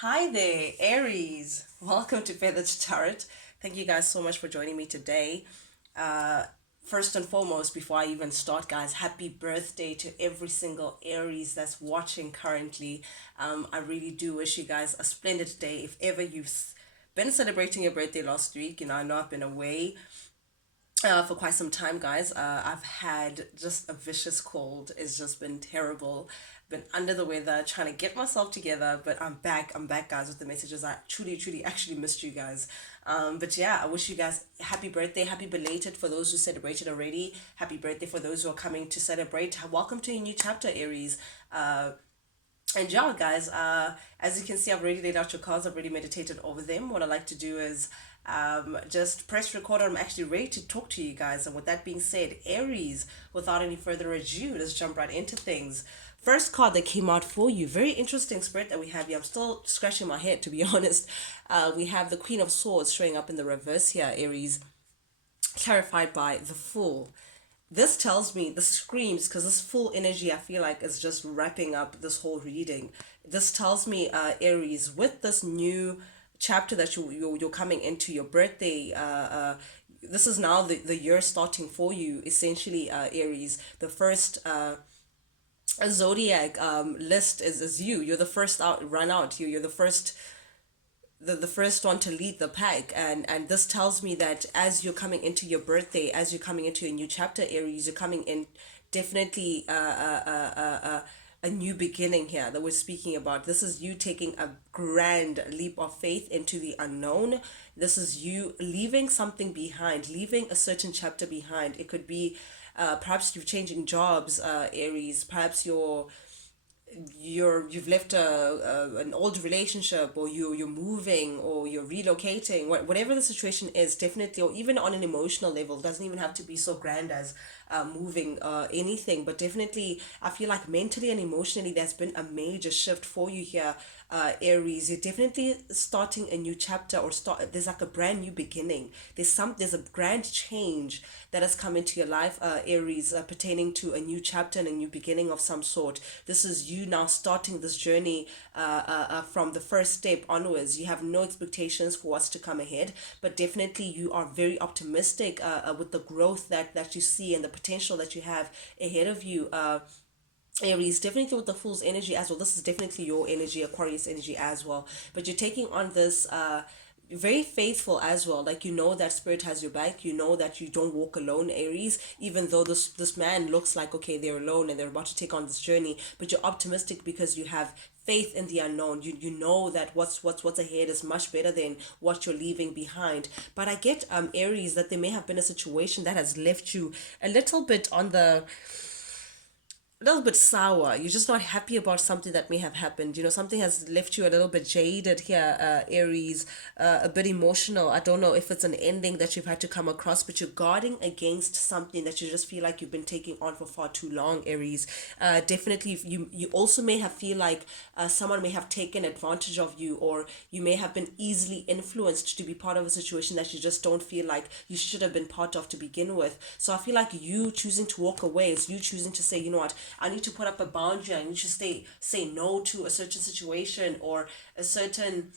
Hi there, Aries. Welcome to Feathered Tarot. Thank you guys so much for joining me today. Uh, First and foremost, before I even start, guys, happy birthday to every single Aries that's watching currently. I really do wish you guys a splendid day. If ever been celebrating your birthday last week, I know I've been away for quite some time, guys. I've had just a vicious cold. It's just been terrible. Been under the weather, trying to get myself together, but I'm back. I'm back, guys, with the messages. I truly, truly actually missed you guys. But yeah, I wish you guys happy birthday, happy belated for those who celebrated already. Happy birthday for those who are coming to celebrate. Welcome to a new chapter, Aries. And yeah, guys, as you can see, I've already laid out your cards. I've already meditated over them. What I like to do is just press record. I'm actually ready to talk to you guys. And with that being said, Aries, without any further ado, let's jump right into things. First card that came out for you, very interesting spread that we have here. I'm still scratching my head, to be honest. We have the Queen of Swords showing up in the reverse here, Aries, clarified by the Fool. This tells me, this screams, because this full energy I feel like is just wrapping up this whole reading. This tells me, Aries, with this new chapter that you're coming into, your birthday, this is now the year starting for you, essentially, Aries. The first zodiac list is you. You're the first out, run out. You're the first, the first one to lead the pack, and this tells me that as you're coming into your birthday, as you're coming into a new chapter, Aries, you're coming in definitely a new beginning here that we're speaking about. This is you taking a grand leap of faith into the unknown. This is you leaving something behind, leaving a certain chapter behind. It could be perhaps you're changing jobs, Aries. Perhaps you've left an old relationship, or you're moving, or you're relocating, whatever the situation is, definitely, or even on an emotional level, doesn't even have to be so grand as moving anything, but definitely I feel like mentally and emotionally there's been a major shift for you here, Aries. You're definitely starting a new chapter, or start, there's like a brand new beginning. There's a grand change that has come into your life, Aries, pertaining to a new chapter and a new beginning of some sort. This is you now starting this journey from the first step onwards. You have no expectations for what's to come ahead, but definitely you are very optimistic with the growth that you see and the potential that you have ahead of you. Aries, definitely with the Fool's energy as well. This is definitely your energy, Aquarius energy as well. But you're taking on this very faithful as well. Like, you know that spirit has your back. You know that you don't walk alone, Aries. Even though this man looks like, okay, they're alone and they're about to take on this journey, but you're optimistic because you have faith in the unknown. You know that what's ahead is much better than what you're leaving behind. But I get, Aries, that there may have been a situation that has left you a little bit on the a little bit sour. You're just not happy about something that may have happened. Something has left you a little bit jaded here, Aries, a bit emotional. I don't know if it's an ending that you've had to come across, but you're guarding against something that you just feel like you've been taking on for far too long, Aries. Definitely, you also may have feel like someone may have taken advantage of you, or you may have been easily influenced to be part of a situation that you just don't feel like you should have been part of to begin with. So I feel like you choosing to walk away is you choosing to say, you know what, I need to put up a boundary. I need to say no to a certain situation or a certain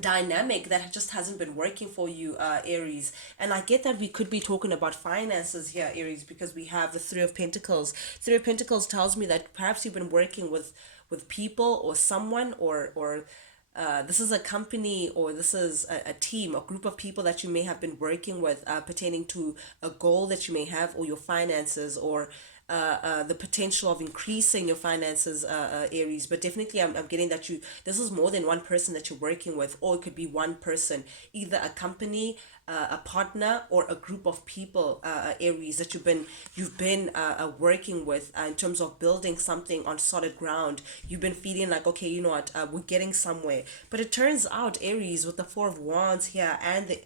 dynamic that just hasn't been working for you, Aries. And I get that we could be talking about finances here, Aries, because we have the Three of Pentacles. Three of Pentacles tells me that perhaps you've been working with people or someone, or this is a company, or this is a team, a group of people that you may have been working with, pertaining to a goal that you may have, or your finances, or the potential of increasing your finances, Aries. But definitely, I'm getting that this is more than one person that you're working with, or it could be one person, either a company, a partner, or a group of people, Aries, that you've been working with, in terms of building something on solid ground. You've been feeling like, okay, you know what, we're getting somewhere. But it turns out, Aries, with the Four of Wands here and the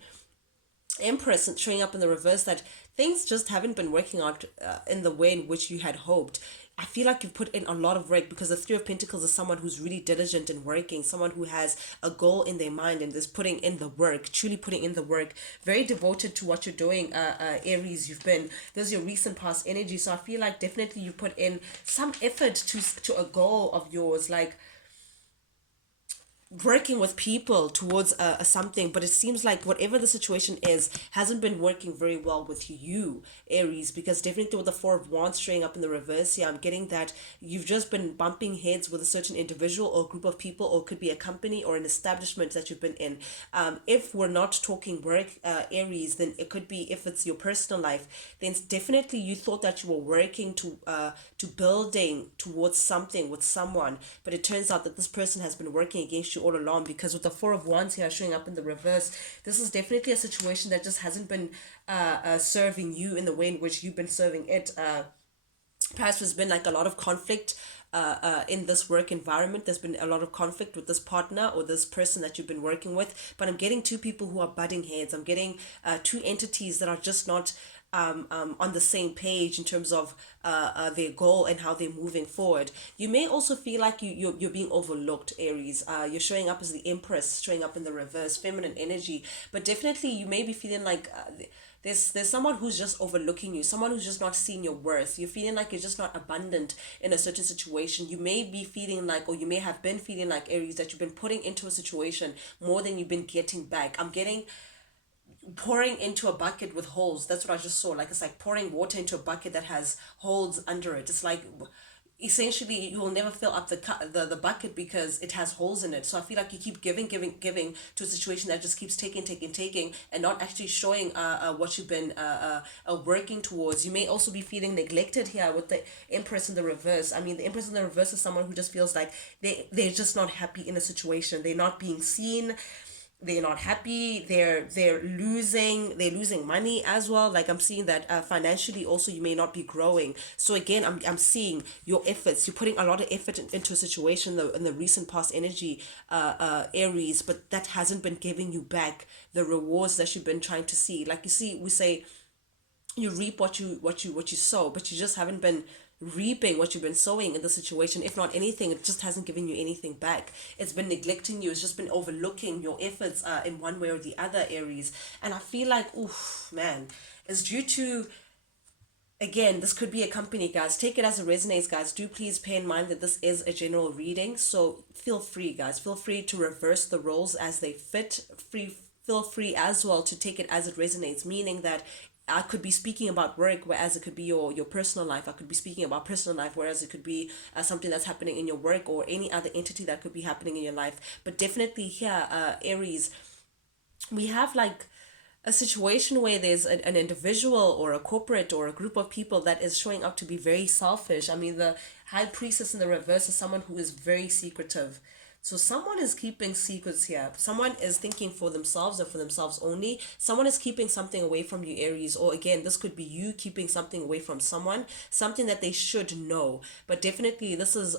Empress showing up in the reverse, that things just haven't been working out in the way in which you had hoped. I feel like you've put in a lot of work, because the Three of Pentacles is someone who's really diligent in working, someone who has a goal in their mind and is putting in the work, truly putting in the work, very devoted to what you're doing, Aries. This is your recent past energy. So I feel like definitely you put in some effort to a goal of yours. Like, working with people towards something, but it seems like whatever the situation is hasn't been working very well with you, Aries, because definitely with the Four of Wands showing up in the reverse here, I'm getting that you've just been bumping heads with a certain individual or group of people, or it could be a company or an establishment that you've been in. If we're not talking work, Aries, then it could be, if it's your personal life, then definitely you thought that you were working to building towards something with someone, but it turns out that this person has been working against you all along, because with the Four of Wands here showing up in the reverse, this is definitely a situation that just hasn't been serving you in the way in which you've been serving it. Perhaps there's been like a lot of conflict in this work environment. There's been a lot of conflict with this partner or this person that you've been working with, but I'm getting two people who are butting heads. I'm getting two entities that are just not on the same page in terms of their goal and how they're moving forward. You may also feel like you're being overlooked, Aries. You're showing up as the Empress, showing up in the reverse, feminine energy, but definitely you may be feeling like there's someone who's just overlooking you, someone who's just not seeing your worth. You're feeling like you're just not abundant in a certain situation. You may be feeling like, or you may have been feeling like, Aries, that you've been putting into a situation more than you've been getting back. I'm getting pouring into a bucket with holes. That's what I just saw. Like, it's like pouring water into a bucket that has holes under it. It's like, essentially, you will never fill up the bucket because it has holes in it. So I feel like you keep giving to a situation that just keeps taking, and not actually showing what you've been working towards. You may also be feeling neglected here with the Empress in the reverse. I mean, the Empress in the reverse is someone who just feels like they're just not happy in a situation. They're not being seen, they're not happy, they're losing money as well. Like, I'm seeing that financially also you may not be growing. So again, I'm seeing your efforts, you're putting a lot of effort into a situation in the recent past energy, Aries, but that hasn't been giving you back the rewards that you've been trying to see. Like, you see, we say you reap what you sow, but you just haven't been reaping what you've been sowing in the situation. If not anything, it just hasn't given you anything back. It's been neglecting you. It's just been overlooking your efforts in one way or the other, Aries. And I feel like, oof, man, it's due to, again, this could be a company, guys. Take it as it resonates, guys. Do please pay in mind that this is a general reading, so feel free, guys, feel free to reverse the roles as they fit. Feel free as well to take it as it resonates, meaning that I could be speaking about work, whereas it could be your personal life. I could be speaking about personal life, whereas it could be something that's happening in your work, or any other entity that could be happening in your life. But definitely here, Aries, we have like a situation where there's an individual or a corporate or a group of people that is showing up to be very selfish. I mean, the High Priestess in the reverse is someone who is very secretive. So someone is keeping secrets here. Someone is thinking for themselves and for themselves only. Someone is keeping something away from you, Aries. Or again, this could be you keeping something away from someone, something that they should know. But definitely this is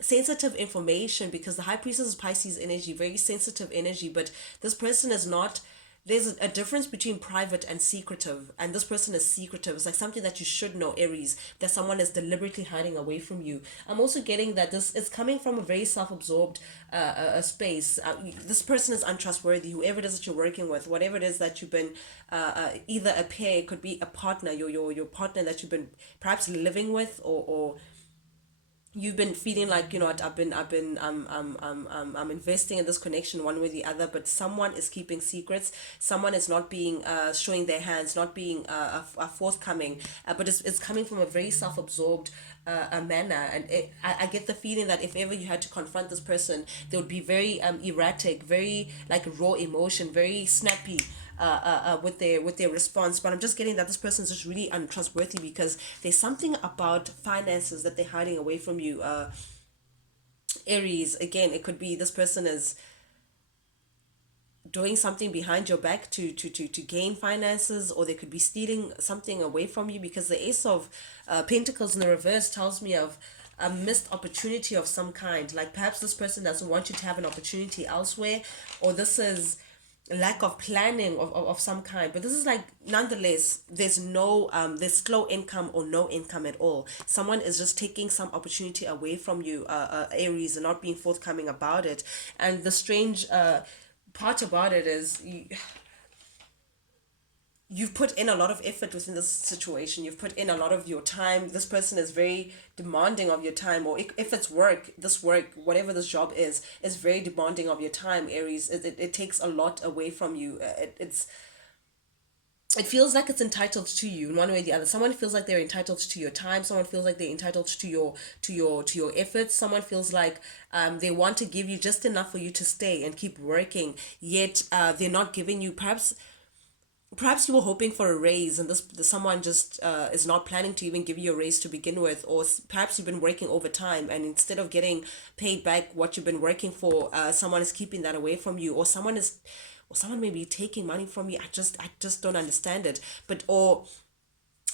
sensitive information, because the High Priestess is Pisces energy, very sensitive energy, but this person is not, there's a difference between private and secretive, and this person is secretive. It's like something that you should know, Aries, that someone is deliberately hiding away from you. I'm also getting that this is coming from a very self-absorbed space. This person is untrustworthy. Whoever it is that you're working with, whatever it is that you've been, either a pair, it could be a partner, your partner that you've been perhaps living with, or you've been feeling like, you know what, I'm investing in this connection one way or the other, but someone is keeping secrets. Someone is not being showing their hands, not being forthcoming, but it's coming from a very self-absorbed manner. And I get the feeling that if ever you had to confront this person, they would be very erratic, very like raw emotion, very snappy with their response. But I'm just getting that this person is just really untrustworthy, because there's something about finances that they're hiding away from you, Aries. Again, it could be this person is doing something behind your back to gain finances, or they could be stealing something away from you, because the Ace of Pentacles in the reverse tells me of a missed opportunity of some kind. Like, perhaps this person doesn't want you to have an opportunity elsewhere, or this is lack of planning of some kind. But this is like, nonetheless, there's no there's slow income or no income at all. Someone is just taking some opportunity away from you, Aries, and not being forthcoming about it. And the strange part about it is you've put in a lot of effort within this situation. You've put in a lot of your time. This person is very demanding of your time, or if it's work, this work, whatever this job is very demanding of your time, Aries. It takes a lot away from you. It feels like it's entitled to you in one way or the other. Someone feels like they're entitled to your time. Someone feels like they're entitled to your efforts. Someone feels like they want to give you just enough for you to stay and keep working, yet they're not giving you. Perhaps you were hoping for a raise, and this someone just is not planning to even give you a raise to begin with, or perhaps you've been working overtime, and instead of getting paid back what you've been working for, someone is keeping that away from you, or someone may be taking money from you. I just don't understand it. But or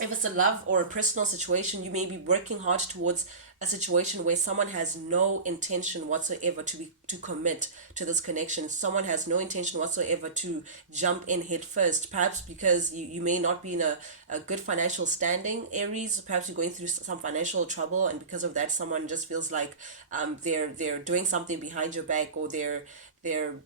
if it's a love or a personal situation, you may be working hard towards a situation where someone has no intention whatsoever to commit to this connection. Someone has no intention whatsoever to jump in head first. Perhaps because you may not be in a good financial standing, Aries. Perhaps you're going through some financial trouble, and because of that, someone just feels like they're doing something behind your back, or they're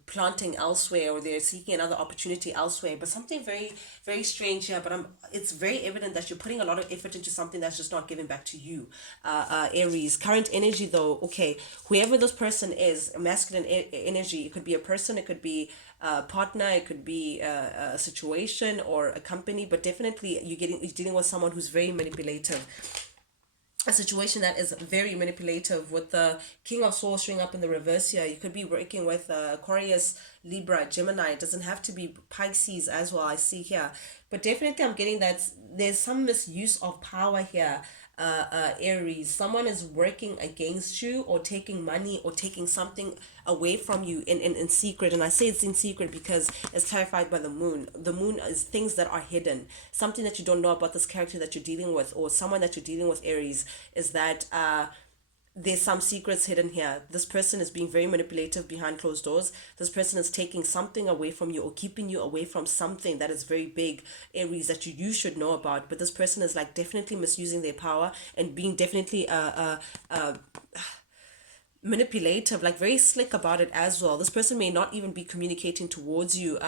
planting elsewhere, or they're seeking another opportunity elsewhere. But something very, very strange here. But it's very evident that you're putting a lot of effort into something that's just not giving back to you. Aries. Current energy though, okay, whoever this person is, masculine energy, it could be a person, it could be a partner, it could be a situation or a company, but definitely you're dealing with someone who's very manipulative, a situation that is very manipulative, with the King of Swords showing up in the reverse here. You could be working with Aquarius, Libra, Gemini. It doesn't have to be Pisces as well, I see here. But definitely I'm getting that there's some misuse of power here. Aries, someone is working against you, or taking money, or taking something away from you in secret. And I say it's in secret because it's clarified by the moon. The moon is things that are hidden, something that you don't know about this character that you're dealing with, or someone that you're dealing with, Aries, is that there's some secrets hidden here. This person is being very manipulative behind closed doors. This person is taking something away from you, or keeping you away from something that is very big, Aries, that you should know about. But this person is like definitely misusing their power, and being definitely manipulative, like very slick about it as well. This person may not even be communicating towards you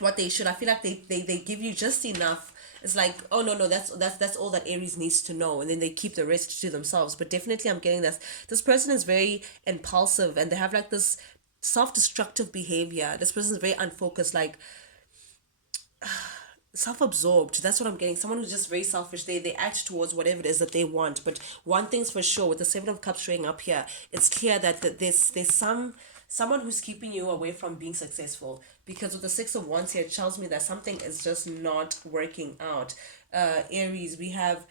what they should. I feel like they give you just enough. It's like, oh no, that's all that Aries needs to know, and then they keep the rest to themselves. But definitely I'm getting this person is very impulsive, and they have like this self-destructive behavior. This person is very unfocused, like self-absorbed. That's what I'm getting. Someone who's just very selfish. They act towards whatever it is that they want. But one thing's for sure, with the Seven of Cups showing up here, it's clear that there's someone who's keeping you away from being successful, because with the Six of Wands here, it tells me that something is just not working out. Aries, we have,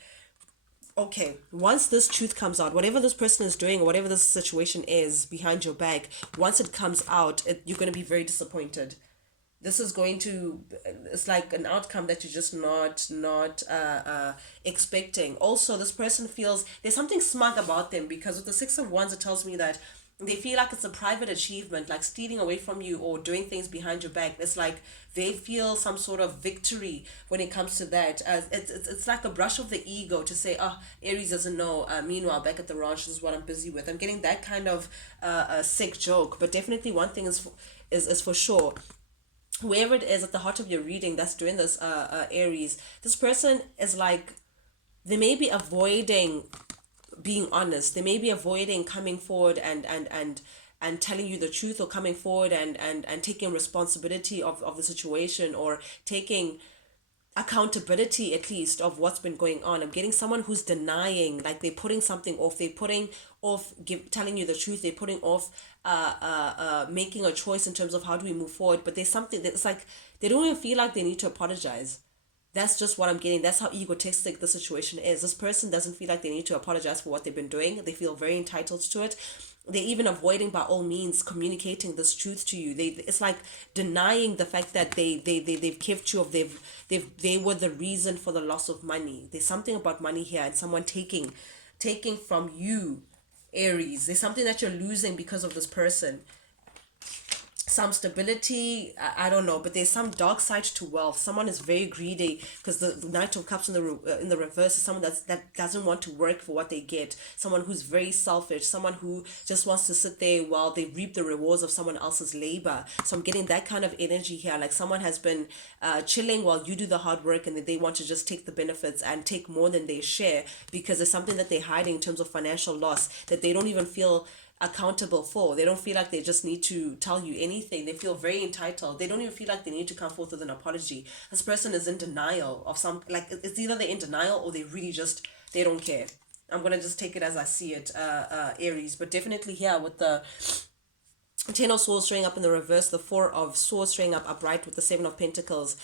okay, once this truth comes out, whatever this person is doing, or whatever this situation is behind your back, once it comes out, you're going to be very disappointed. This is going to, it's like an outcome that you're just not expecting. Also, this person feels there's something smug about them, because with the Six of Wands, it tells me that they feel like it's a private achievement, like stealing away from you or doing things behind your back. It's like they feel some sort of victory when it comes to that. It's like a brush of the ego to say, oh, Aries doesn't know. Meanwhile, back at the ranch, this is what I'm busy with. I'm getting that kind of sick joke. But definitely one thing is for sure, whoever it is at the heart of your reading that's doing this, Aries, this person is like, they may be avoiding being honest. They may be avoiding coming forward and telling you the truth, or coming forward and taking responsibility of the situation, or taking accountability at least of what's been going on. I'm getting someone who's denying, like they're putting something off. They're putting off telling you the truth. They're putting off making a choice in terms of how do we move forward. But there's something that's like they don't even feel like they need to apologize. That's just what I'm getting. That's how egotistic the situation is. This person doesn't feel like they need to apologize for what they've been doing. They feel very entitled to it. They're even avoiding by all means communicating this truth to you. It's like denying the fact that they've kept you, of they were the reason for the loss of money. There's something about money here, and someone taking from you, Aries. There's something that you're losing because of this person. some stability. I don't know, but there's some dark side to wealth. Someone is very greedy, because the Knight of Cups in the reverse is someone that doesn't want to work for what they get. Someone who's very selfish. Someone who just wants to sit there while they reap the rewards of someone else's labor. So I'm getting that kind of energy here. Like someone has been chilling while you do the hard work, and then they want to just take the benefits and take more than they share, because there's something that they're hiding in terms of financial loss that they don't even feel accountable for. They don't feel like they just need to tell you anything. They feel very entitled. They don't even feel like they need to come forth with an apology. This person is in denial of some, like it's either they're in denial or they really just, they don't care. I'm gonna just take it as I see it, Aries. But definitely here with the Ten of Swords showing up in the reverse, the Four of Swords showing up upright with the Seven of Pentacles.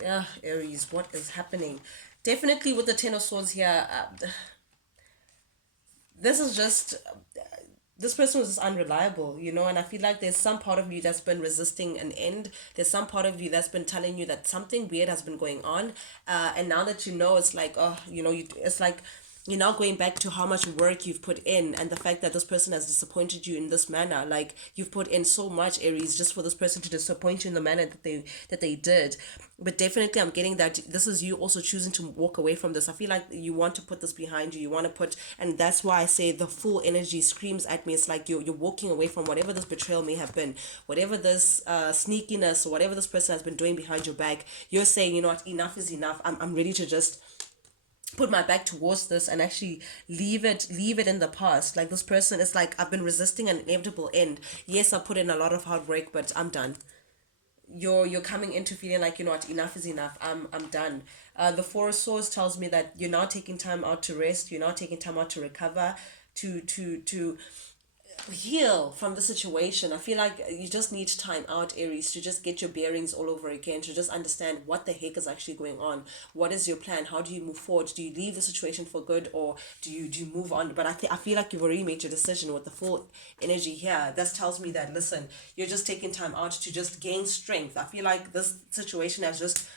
Yeah, Aries, what is happening? Definitely with the Ten of Swords here, this is just, this person was just unreliable, and I feel like there's some part of you that's been resisting an end. There's some part of you that's been telling you that something weird has been going on, and now that it's like, oh, it's like you're now going back to how much work you've put in, and the fact that this person has disappointed you in this manner. Like you've put in so much, Aries, just for this person to disappoint you in the manner that they did. But definitely I'm getting that this is you also choosing to walk away from this. I feel like you want to put this behind you. You want to put, and that's why I say the full energy screams at me. It's like you're walking away from whatever this betrayal may have been, whatever this sneakiness or whatever this person has been doing behind your back. You're saying, you know what, enough is enough. I'm ready to just put my back towards this and actually leave it in the past. Like this person is like, I've been resisting an inevitable end. Yes, I put in a lot of hard work, but I'm done. You're coming into feeling like, you know what, enough is enough. I'm done. The Four of Swords tells me that you're now taking time out to rest. You're now taking time out to recover, to heal from the situation. I feel like you just need time out, Aries, to just get your bearings all over again, to just understand what the heck is actually going on. What is your plan? How do you move forward? Do you leave the situation for good, or do you move on? But I feel like you've already made your decision with the full energy here. This tells me that, listen, you're just taking time out to just gain strength. I feel like this situation has just,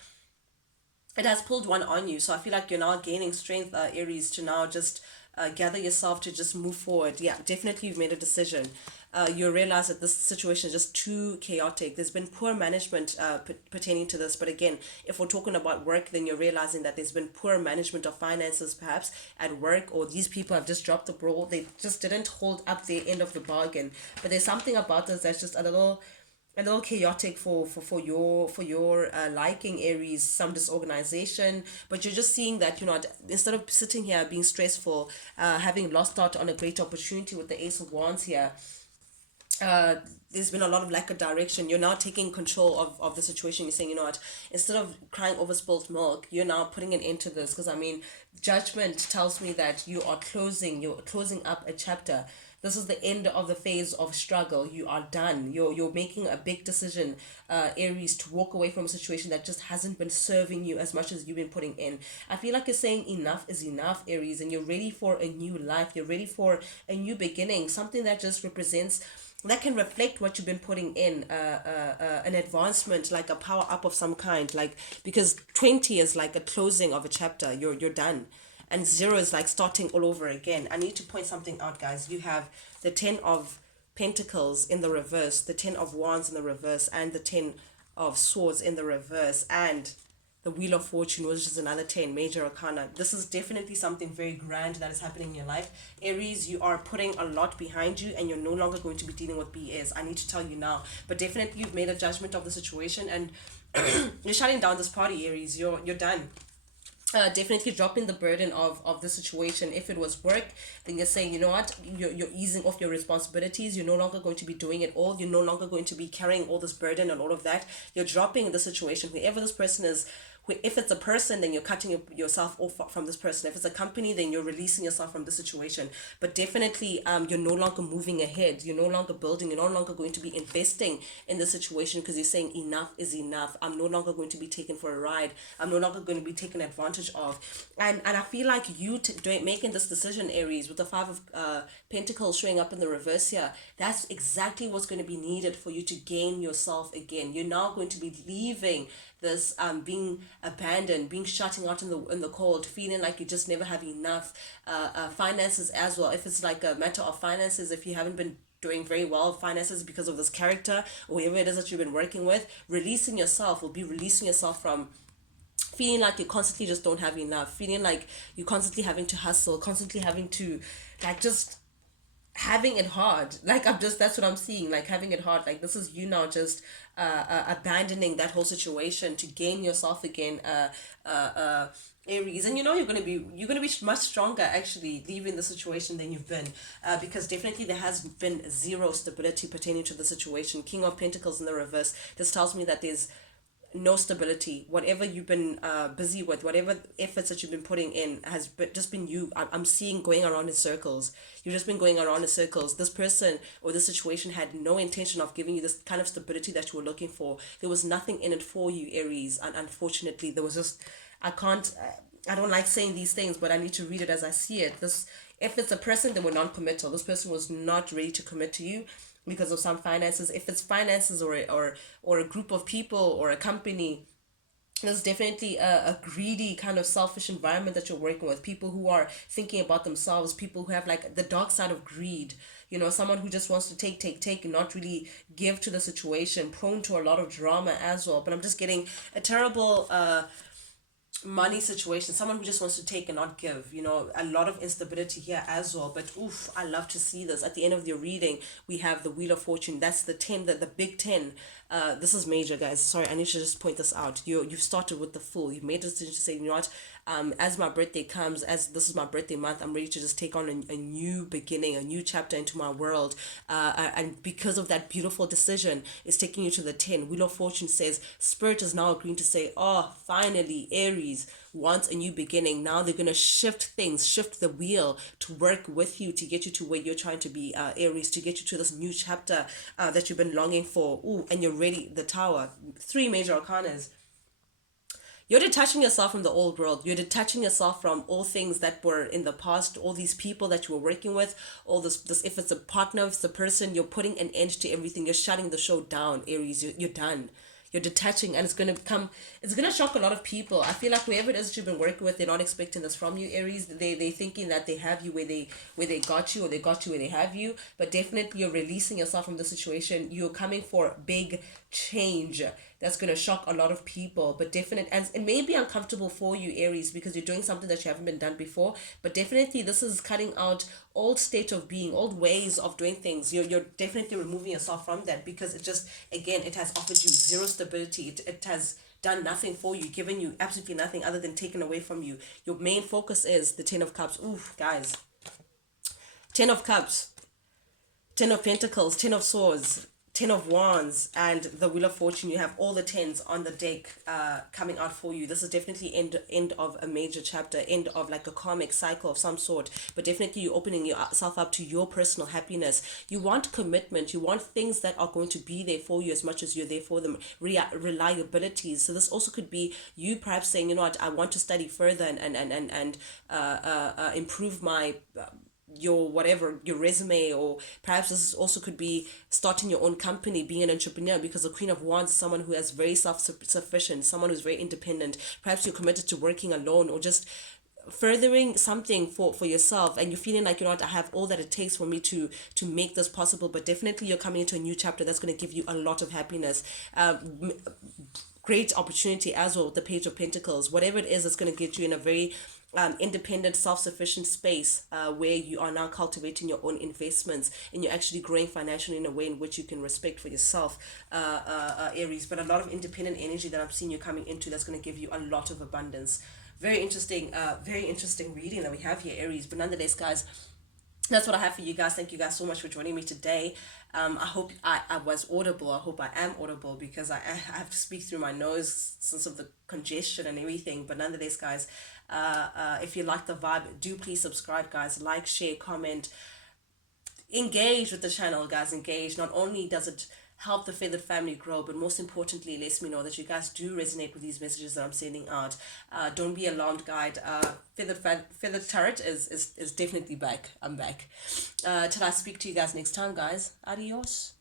it has pulled one on you. So I feel like you're now gaining strength, Aries, to now just gather yourself to just move forward. Yeah, definitely you've made a decision. You realize that this situation is just too chaotic. There's been poor management pertaining to this. But again, if we're talking about work, then you're realizing that there's been poor management of finances perhaps at work, or these people have just dropped the ball. They just didn't hold up their end of the bargain. But there's something about this that's just a little chaotic for your liking, Aries. Some disorganization, but you're just seeing that, instead of sitting here being stressful, having lost out on a great opportunity with the Ace of Wands here, there's been a lot of lack of direction. You're now taking control of the situation. You're saying, you know what, instead of crying over spilled milk, you're now putting an end to this. Because I mean, judgment tells me that you're closing up a chapter. This is the end of the phase of struggle. You are done. You're making a big decision, Aries, to walk away from a situation that just hasn't been serving you as much as you've been putting in. I feel like you're saying enough is enough, Aries, and you're ready for a new life. You're ready for a new beginning, something that just represents, that can reflect what you've been putting in, an advancement, like a power up of some kind. Like, because 20 is like a closing of a chapter. You're done, and 0 is like starting all over again. I need to point something out, guys. You have the 10 of Pentacles in the reverse, the 10 of Wands in the reverse, and the 10 of Swords in the reverse, and the Wheel of Fortune, which is another 10, major arcana. This is definitely something very grand that is happening in your life. Aries, you are putting a lot behind you, and you're no longer going to be dealing with BS. I need to tell you now. But definitely you've made a judgment of the situation, and you're shutting down this party, Aries. You're done. Definitely dropping the burden of the situation. If it was work, then you're saying, you know what, you're easing off your responsibilities. You're no longer going to be doing it all. You're no longer going to be carrying all this burden and all of that. You're dropping the situation. Whoever this person is, if it's a person, then you're cutting yourself off from this person. If it's a company, then you're releasing yourself from the situation. But definitely, you're no longer moving ahead. You're no longer building. You're no longer going to be investing in the situation, because you're saying enough is enough. I'm no longer going to be taken for a ride. I'm no longer going to be taken advantage of. And I feel like you making this decision, Aries, with the 5 of Pentacles showing up in the reverse here, that's exactly what's going to be needed for you to gain yourself again. You're now going to be leaving this being abandoned, being shutting out in the cold, feeling like you just never have enough. Finances as well. If it's like a matter of finances, if you haven't been doing very well finances because of this character or whoever it is that you've been working with. Releasing yourself will be releasing yourself from feeling like you constantly just don't have enough, feeling like you're constantly having to hustle, constantly having to like just having it hard. Like I'm just, that's what I'm seeing, like having it hard. Like this is you now just abandoning that whole situation to gain yourself again, Aries. And you know you're gonna be much stronger actually leaving the situation than you've been, because definitely there has been zero stability pertaining to the situation. King of Pentacles in the reverse, this tells me that there's no stability. Whatever you've been busy with, whatever efforts that you've been putting in has just been you. I'm seeing going around in circles. You've just been going around in circles. This person or this situation had no intention of giving you this kind of stability that you were looking for. There was nothing in it for you, Aries, and unfortunately there was just, I can't, I don't like saying these things, but I need to read it as I see it. This, if it's a person, they were non-committal. This person was not ready to commit to you because of some finances. If it's finances or a group of people or a company, there's definitely a greedy kind of selfish environment that you're working with. People who are thinking about themselves, people who have like the dark side of greed, you know, someone who just wants to take and not really give to the situation, prone to a lot of drama as well. But I'm just getting a terrible money situation, someone who just wants to take and not give, you know, a lot of instability here as well. But oof, I love to see this. At the end of your reading, we have the Wheel of Fortune. That's the 10, the big 10. This is major, guys. Sorry, I need to just point this out. You've started with the Fool. You've made a decision to say, you know what, as my birthday comes, as this is my birthday month, I'm ready to just take on a new beginning, a new chapter into my world. And because of that beautiful decision, it's taking you to the 10. Wheel of Fortune says Spirit is now agreeing to say, oh, finally, Aries wants a new beginning. Now they're going to shift things, shift the wheel to work with you to get you to where you're trying to be, Aries, to get you to this new chapter that you've been longing for. Ooh, and you're ready. The Tower, 3 major arcanas. You're detaching yourself from the old world. You're detaching yourself from all things that were in the past, all these people that you were working with, all this if it's a partner, if it's a person, you're putting an end to everything. You're shutting the show down, Aries. You're done. You're detaching, and it's gonna shock a lot of people. I feel like whoever it is that you've been working with, they're not expecting this from you, Aries. They thinking that they have you where they got you, or they got you where they have you. But definitely you're releasing yourself from the situation. You're coming for big change that's going to shock a lot of people, but definite, and it may be uncomfortable for you, Aries, because you're doing something that you haven't been done before. But definitely this is cutting out old state of being, old ways of doing things. You're definitely removing yourself from that, because it just, again, it has offered you zero stability. It has done nothing for you, given you absolutely nothing other than taken away from you. Your main focus is the 10 of Cups. Oof, guys, 10 of Cups, 10 of Pentacles, 10 of Swords, 10 of Wands, and the Wheel of Fortune. You have all the 10s on the deck coming out for you. This is definitely end of a major chapter, end of like a karmic cycle of some sort. But definitely you're opening yourself up to your personal happiness. You want commitment. You want things that are going to be there for you as much as you're there for them. Reliabilities. So this also could be you perhaps saying, you know what, I want to study further and improve my your whatever, your resume. Or perhaps this also could be starting your own company, being an entrepreneur, because the Queen of Wands is someone who is very self-sufficient, someone who's very independent. Perhaps you're committed to working alone, or just furthering something for yourself, and you're feeling like, you know what, I have all that it takes for me to make this possible. But definitely you're coming into a new chapter that's going to give you a lot of happiness, great opportunity as well with the Page of Pentacles. Whatever it is, it's going to get you in a very independent, self-sufficient space where you are now cultivating your own investments, and you're actually growing financially in a way in which you can respect for yourself, Aries. But a lot of independent energy that I'm seeing you coming into, that's going to give you a lot of abundance. Very interesting reading that we have here, Aries. But nonetheless, guys, that's what I have for you guys. Thank you guys so much for joining me today. I hope I was audible. I hope I am audible, because I have to speak through my nose since of the congestion and everything. But nonetheless, guys, if you like the vibe, do please subscribe, guys. Like, share, comment, engage with the channel, guys. Engage. Not only does it help the feathered family grow, but most importantly, it lets me know that you guys do resonate with these messages that I'm sending out. Don't be alarmed, guide. Feathered Turret is definitely back. I'm back. Till I speak to you guys next time, guys. Adios.